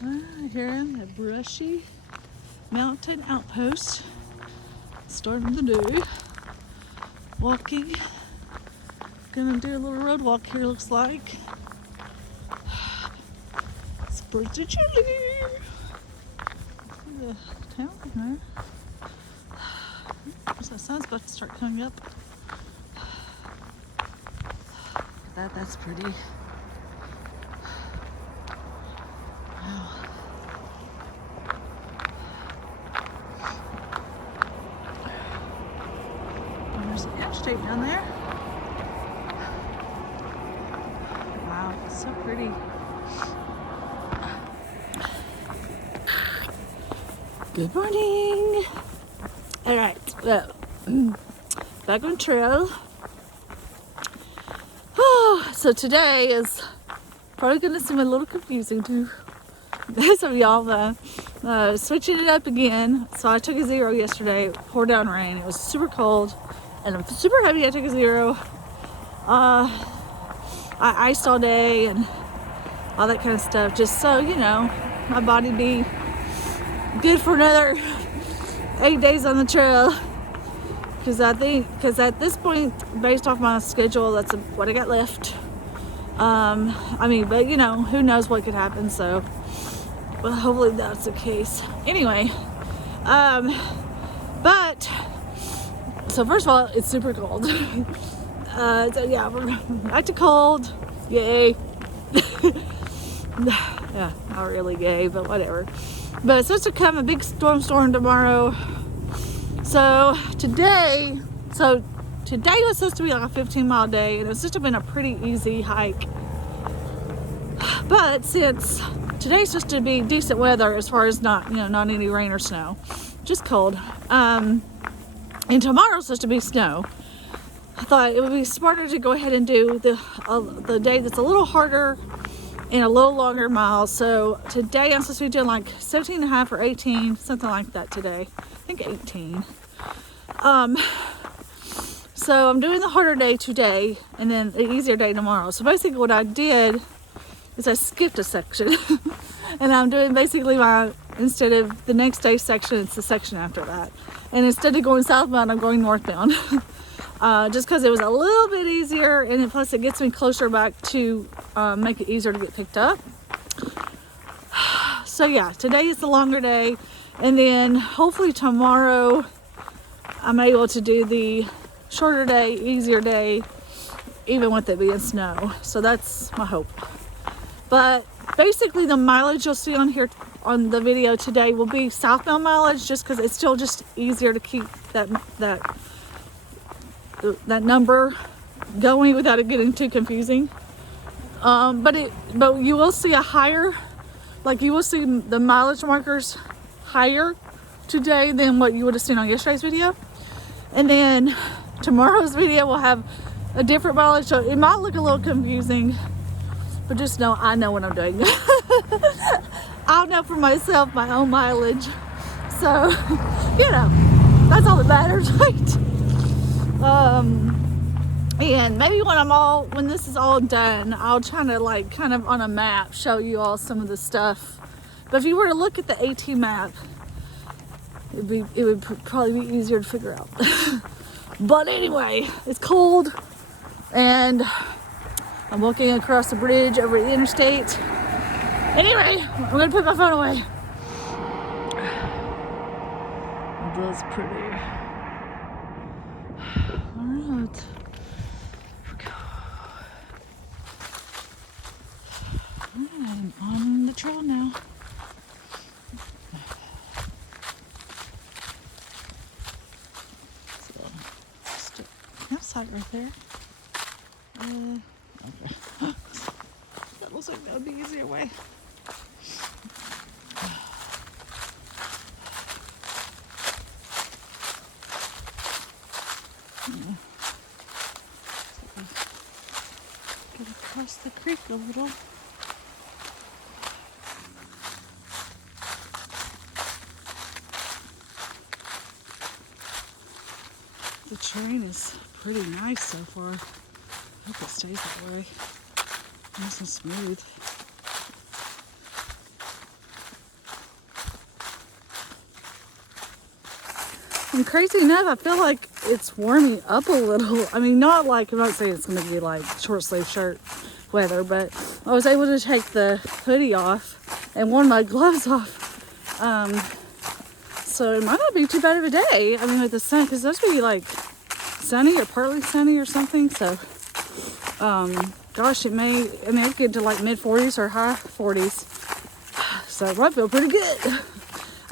Here in a brushy mountain outpost. Starting the day. Walking. Gonna do a little road walk here, looks like. It's pretty chilly. The town there. So the sun's about to start coming up. That's pretty. Wow. And there's an interstate down there. Wow, it's so pretty. Good morning. All right, well, back on trail. Oh, so today is probably going to seem a little confusing to some of y'all. Switching it up again. So I took a 0 yesterday. It poured down rain. It was super cold, and I'm super happy I took a 0. I iced all day and all that kind of stuff, just so you know, my body be good for another 8 days on the trail. Because at this point, based off my schedule, that's what I got left. But you know, who knows what could happen, so well, hopefully that's the case. Anyway, so first of all, it's super cold. So yeah, we're back to cold. Yay. Yeah, not really gay, but whatever. But it's supposed to come a big storm tomorrow. So today was supposed to be like a 15-mile day, and it was supposed to have been a pretty easy hike. But since today's supposed to be decent weather as far as not any rain or snow, just cold, and tomorrow's supposed to be snow, I thought it would be smarter to go ahead and do the day that's a little harder and a little longer miles. So today I'm supposed to be doing like 17.5 or 18, something like that today. I think 18. So I'm doing the harder day today and then the easier day tomorrow. So basically what I did is I skipped a section and I'm doing basically instead of the next day section, it's the section after that. And instead of going southbound, I'm going northbound. Just because it was a little bit easier, and plus it gets me closer back to make it easier to get picked up. So yeah, today is the longer day, and then hopefully tomorrow I'm able to do the shorter day, easier day, even with it being snow. So that's my hope. But basically the mileage you'll see on here on the video today will be southbound mileage, just because it's still just easier to keep that number going without it getting too confusing. But you will see a higher, like you will see the mileage markers higher today than what you would have seen on yesterday's video. And then tomorrow's video will have a different mileage, so it might look a little confusing, but just know I know what I'm doing. I'll know for myself my own mileage. So, that's all that matters, right? And maybe when this is all done, I'll try to kind of on a map show you all some of the stuff. But if you were to look at the AT map, it would probably be easier to figure out. But anyway, it's cold, and I'm walking across the bridge over the interstate. Anyway, I'm gonna put my phone away. That's pretty. Alright. I'm on the trail now. So, just a campsite right there. Okay. That looks like that would be an easier way. Get across the creek a little. The terrain is pretty nice so far. I hope it stays that way. Nice and smooth. And crazy enough, I feel like it's warming up a little. I mean, not like, I'm not saying it's going to be like short sleeve shirt weather, but I was able to take the hoodie off and one of my gloves off. So it might not be too bad of a day. I mean, with the sun, because it's supposed to be like sunny or partly sunny or something. So, gosh, it may, I mean, it get to like mid 40s or high 40s. So it might feel pretty good.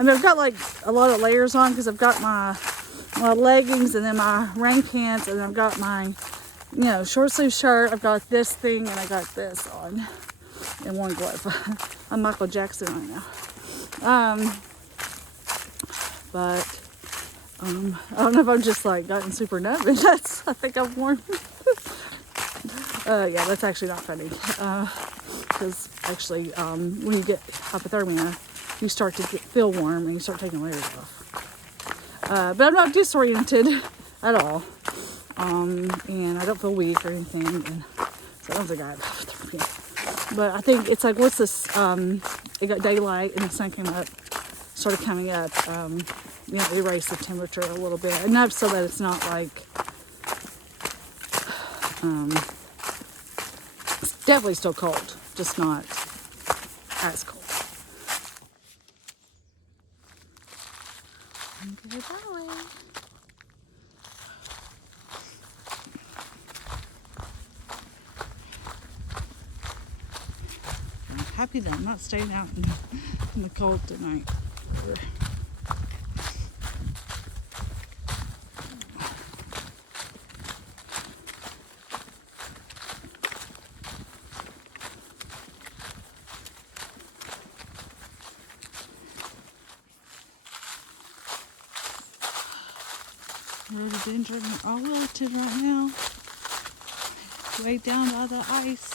I mean, I've got like a lot of layers on because I've got my leggings and then my rain pants, and I've got my, you know, short sleeve shirt. I've got this thing and I got this on and one glove. I'm Michael Jackson right now. But I don't know if I'm just like gotten super numb, and I think I'm warm. Yeah, that's actually not funny. Because actually, when you get hypothermia, you start to feel warm and you start taking layers off. But I'm not disoriented at all. And I don't feel weak or anything. And so I don't think I have hypothermia. But I think it's like, what's this? It got daylight and the sun came up, started coming up. You know, it raised the temperature a little bit. Enough so that it's not like, it's definitely still cold, just not as cold. I'm happy that I'm not staying out in the cold tonight. Rhododendron are all wilted right now, way down by the ice.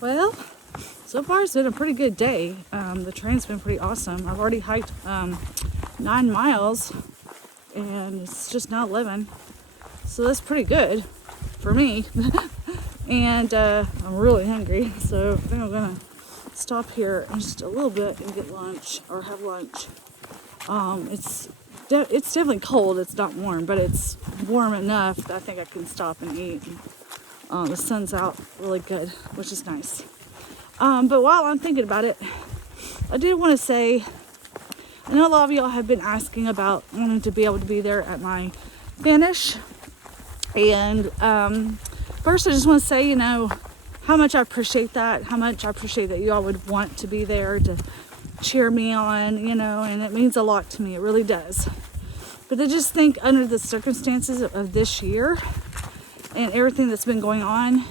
Well, so far it's been a pretty good day. The train's been pretty awesome. I've already hiked 9 miles and it's just now 11. So that's pretty good for me. And I'm really hungry, so I think I'm gonna stop here in just a little bit and get lunch or have lunch. It's definitely cold. It's not warm, but it's warm enough that I think I can stop and eat. The sun's out really good, which is nice. But while I'm thinking about it, I did want to say, I know a lot of y'all have been asking about wanting to be able to be there at my finish. And first, I just want to say, you know, how much I appreciate that, how much I appreciate that you all would want to be there to cheer me on, you know, and it means a lot to me. It really does. But I just think under the circumstances of this year and everything that's been going on,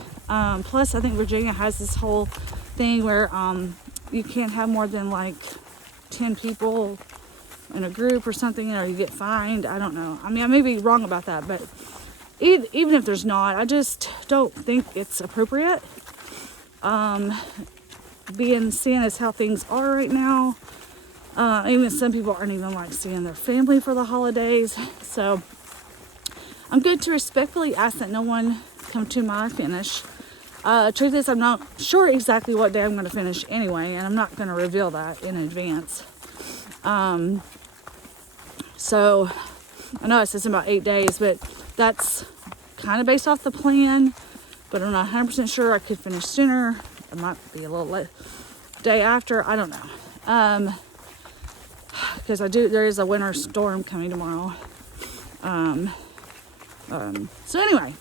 plus I think Virginia has this whole thing where you can't have more than like 10 people in a group or something, or you get fined. I don't know. I mean, I may be wrong about that, but even if there's not, I just don't think it's appropriate. Seeing as how things are right now, even some people aren't even like seeing their family for the holidays. So I'm going to respectfully ask that no one come to my finish. Truth is, I'm not sure exactly what day I'm going to finish anyway, and I'm not going to reveal that in advance. So I know it says in about 8 days, but that's kind of based off the plan. But I'm not 100% sure. I could finish sooner. It might be a little late. Day after, I don't know. Because there is a winter storm coming tomorrow. So anyway,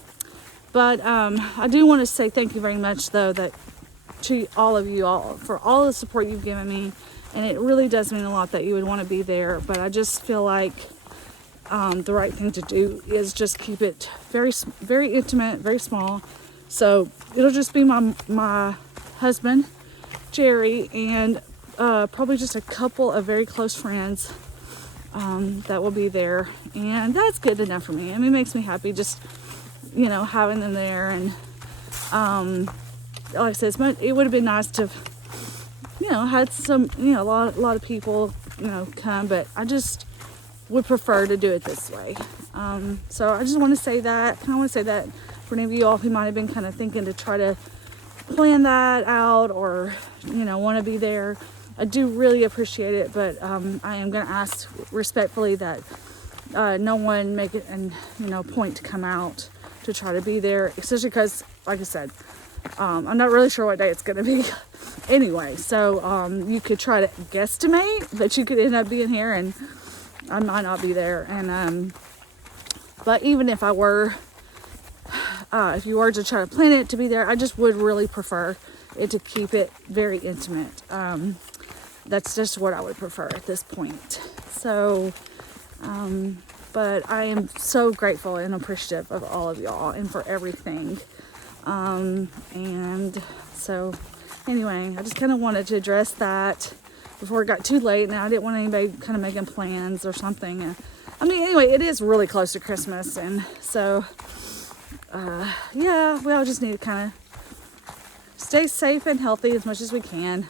but I do want to say thank you very much, though, to all of you all for all the support you've given me, and it really does mean a lot that you would want to be there. But I just feel like the right thing to do is just keep it very, very intimate, very small. So it'll just be my husband, Jerry, and probably just a couple of very close friends that will be there, and that's good enough for me. I mean, it makes me happy just, having them there. And like I said, it would have been nice to have, had some, a lot of people, come, but I just would prefer to do it this way. So I just want to say that. For any of you all who might have been kind of thinking to try to plan that out, or want to be there, I do really appreciate it. But I am going to ask respectfully that no one make it point to come out to try to be there, especially because, like I said, I'm not really sure what day it's going to be anyway. So you could try to guesstimate, but you could end up being here and I might not be there. And but even if I were, if you were to try to plan it to be there, I just would really prefer it to keep it very intimate. That's just what I would prefer at this point. So, but I am so grateful and appreciative of all of y'all and for everything. And so anyway, I just kind of wanted to address that before it got too late. Now, I didn't want anybody kind of making plans or something. Anyway, it is really close to Christmas, and so yeah, we all just need to kind of stay safe and healthy as much as we can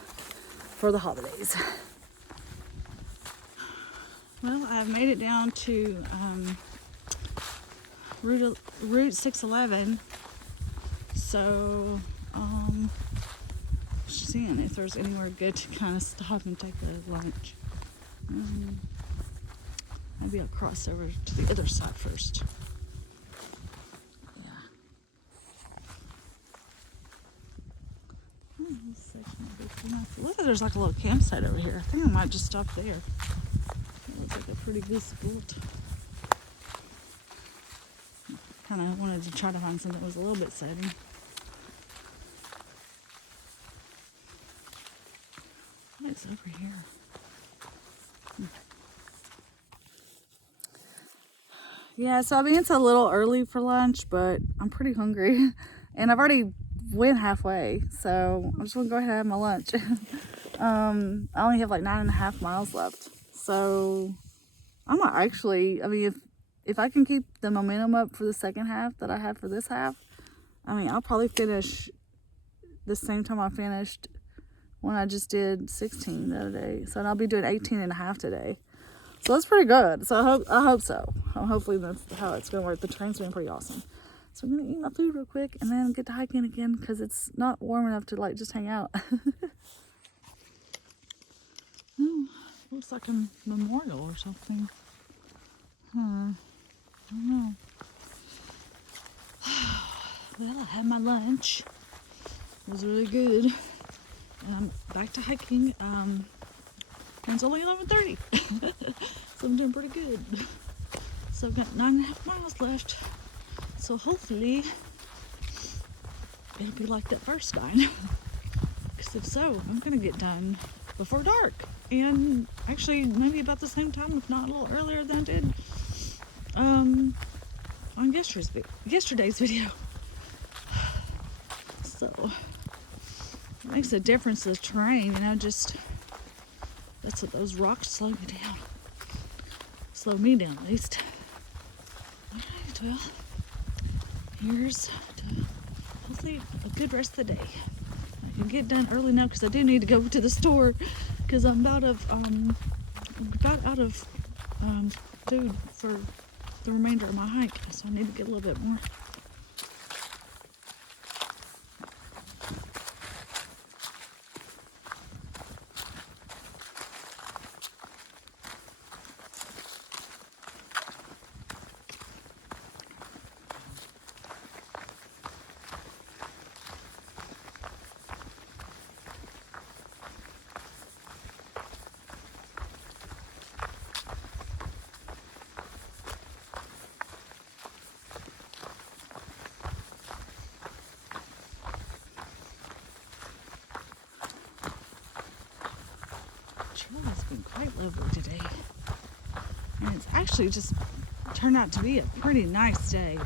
for the holidays. Well, I've made it down to Route 611, so seeing if there's anywhere good to kind of stop and take a lunch. Maybe I'll cross over to the other side first. Yeah. This section might be pretty nice. Look, there's like a little campsite over here. I think I might just stop there. It looks like a pretty good spot. Kind of wanted to try to find something that was a little bit exciting. What is over here? Yeah, so it's a little early for lunch, but I'm pretty hungry. And I've already went halfway, so I'm just going to go ahead and have my lunch. I only have like 9.5 miles left. So I'm not actually, if I can keep the momentum up for the second half that I have for this half, I'll probably finish the same time I finished when I just did 16 the other day. So I'll be doing 18.5 today. So that's pretty good. So I hope so. Hopefully that's how it's going to work. The train's been pretty awesome. So I'm going to eat my food real quick and then get to hiking again because it's not warm enough to just hang out. Oh, looks like a memorial or something. I don't know. Well, I had my lunch. It was really good. And I'm back to hiking. It's only 11:30. So I'm doing pretty good. So I've got 9.5 miles left. So hopefully it'll be like that first 9. Because if so, I'm going to get done before dark. And actually maybe about the same time, if not a little earlier than I did on yesterday's video. So it makes a difference, the terrain, that's what those rocks slow me down. Slow me down, at least. Alright, well, here's to hopefully a good rest of the day. I can get done early now because I do need to go to the store because I'm about out of food for the remainder of my hike, so I need to get a little bit more. been quite lovely today. And it's actually just turned out to be a pretty nice day.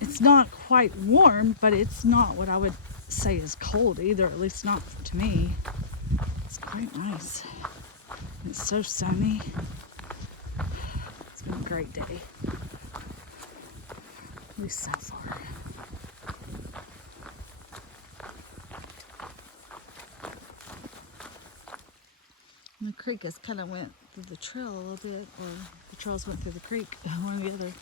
It's not quite warm, but it's not what I would say is cold either, at least not to me. It's quite nice. It's so sunny. It's been a great day. At least so far. And the creek has kind of went through the trail a little bit, or the trails went through the creek, one or the other.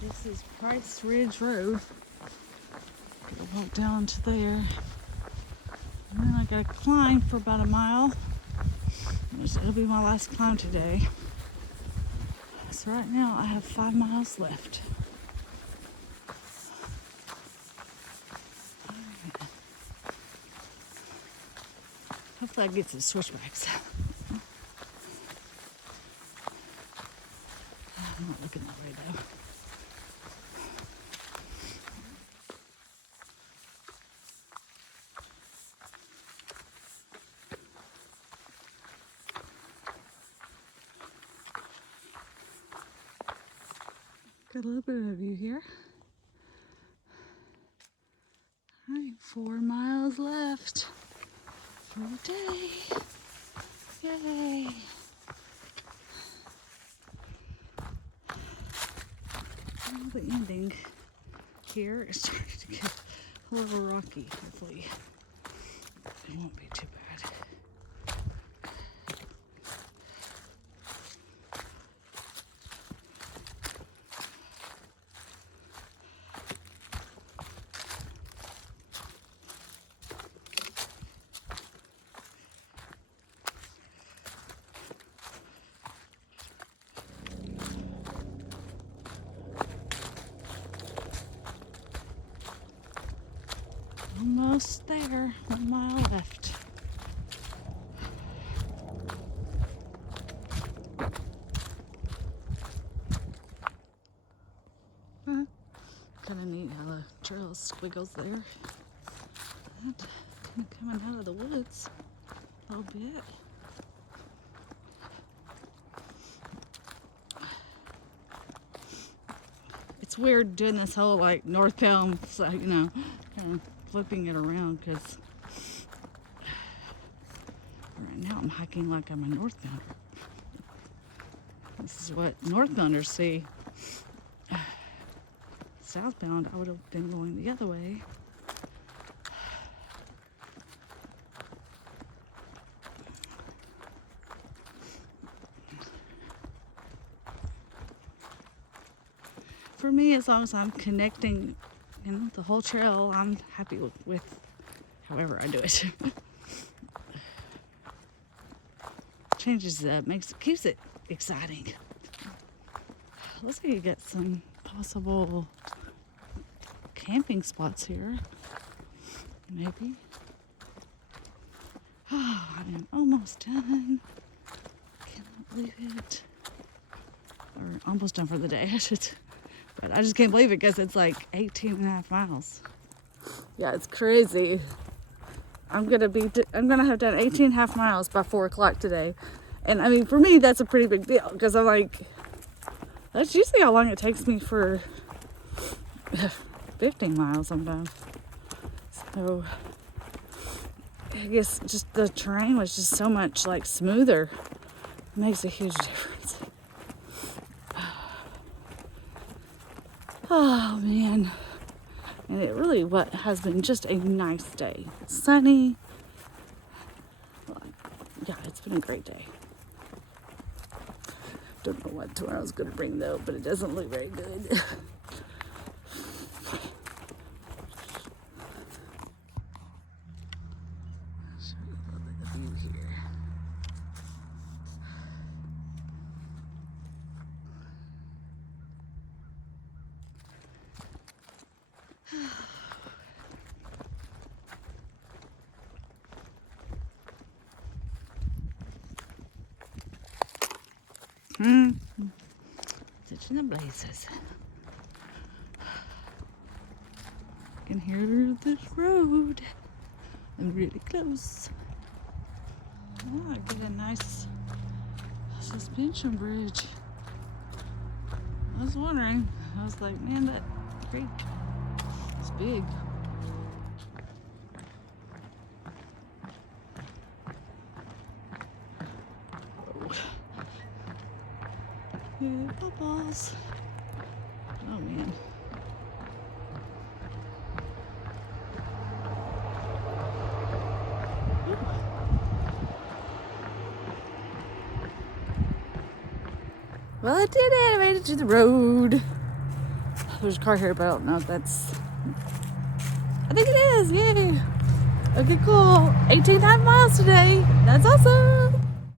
This is Price Ridge Road. Gotta walk down to there. And then I gotta climb for about a mile. It'll be my last climb today. So right now I have 5 miles left. Hopefully I get some switchbacks. I'm not looking that way though. Got a little bit of a view here. All right, 4 miles left for the day. Yay! Well, the ending here is starting to get a little rocky. Hopefully, it won't be too bad. Almost there, 1 mile left. Kind of neat how the trail squiggles there. And kind of coming out of the woods a little bit. It's weird doing this whole like northbound, so, you know, kind of flipping it around because right now I'm hiking like I'm a northbounder. This is what northbounders see. Southbound, I would have been going the other way. For me, as long as I'm connecting, you know, the whole trail, I'm happy with however I do it. Changes it up, keeps it exciting. Let's see, get some possible camping spots here. Maybe. Oh, I am almost done. Cannot believe it. Or almost done for the day, I should. But I just can't believe it because it's like 18 and a half miles. Yeah, it's crazy. I'm gonna have done 18 and a half miles by 4 o'clock today. And I mean, for me, that's a pretty big deal because I'm like, that's usually how long it takes me for 15 miles sometimes. So I guess just the terrain was just so much like smoother. It makes a huge difference. Oh man. And it really has been just a nice day. Sunny. Yeah, it's been a great day. Don't know what tomorrow's gonna bring though, but it doesn't look very good. Show you a little bit of the view here. Ditching the blazes. I can hear this road. I'm really close. Oh, I get a nice suspension bridge. I was wondering. I was like, man, that creek is big. Yeah, bubbles. Oh man. Well, I did it. I made it to the road. There's a car here, but I don't know if that's... I think it is. Yay. Okay, cool. 18.5 miles today. That's awesome.